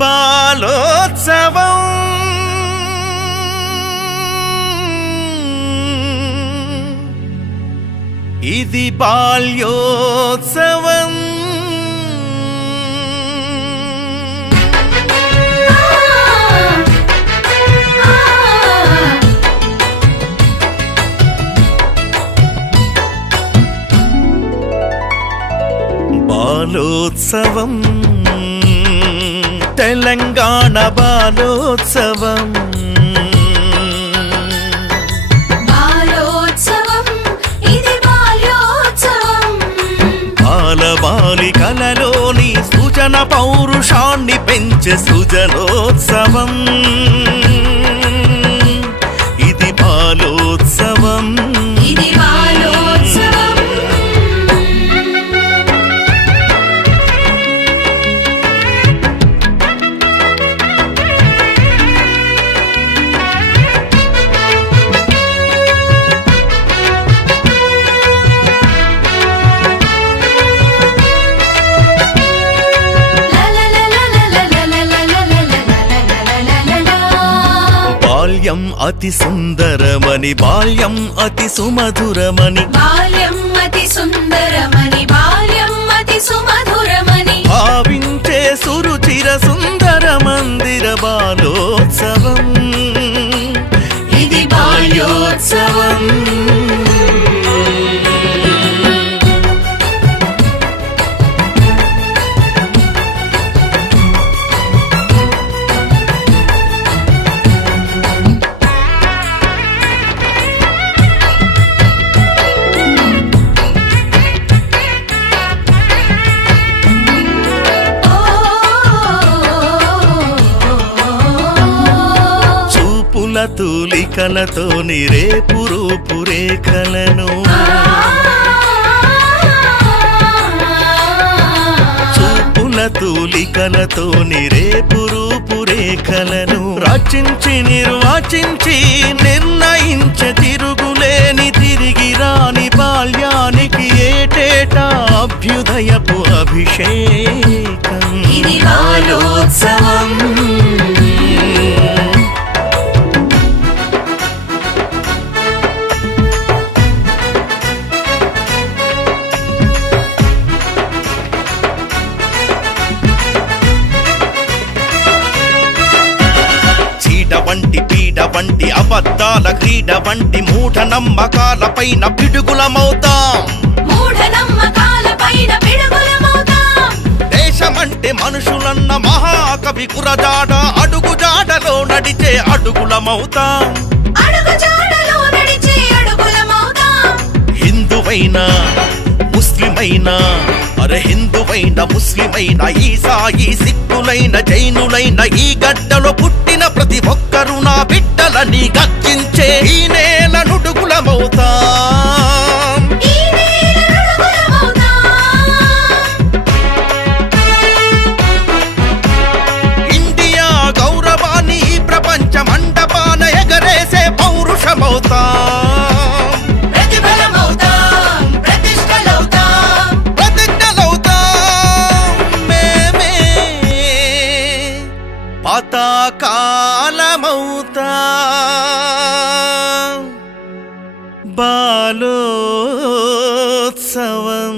బాలోత్సవం ఇది బాల్యోత్సవం బాలోత్సవం తెలంగాణ బాలోత్సవం బాలబాలికలలోని సృజన పౌరుషాన్ని పెంచే సృజనోత్సవం ఇది బాలోత్సవం బాల్యం అతి సుందరమని బాల్యం అతి సుమధురమని బాల్యం అతి సుందరమని బాల్యం అతి సుమధురమని భావించే సురుచిర సుందర మందిర బాలోత్సవం ఇది బాల్యోత్సవం తూలికలతో రేపు రూపురేఖలను చూపుల తూలికలతో రేపు రూపురేఖలను రచించి నిర్వచించి నిర్ణయించే తిరుగులేని తిరిగి రాని బాల్యానికి ఏటేటా అభ్యుదయపు అభిషేకం ఇది బాలోత్సవం వంటి పీడ వంటి అబద్ధాల క్రీడ వంటి మూఢ నమ్మకాలపైన పిడుగులమవుతాం దేశమంటే మనుషులన్న మహాకవి కురజాడ అడుగుజాడలో నడిచే అడుగులమవుతాం హిందువైనా ముస్లిమైనా హిందువైన ముస్లిమైన ఈసాయి సిక్కులైన జైనులైన ఈ గడ్డలో పుట్టిన ప్రతి ఒక్కరూ నా బిడ్డలని గర్జించే ఈ నేల నుడుగులమవుతాం ఇండియా గౌరవాన్ని ఈ ప్రపంచ మండపాన ఎగరేసే పౌరుషమవుతాం పతాకాలమౌతా బాలోత్సవం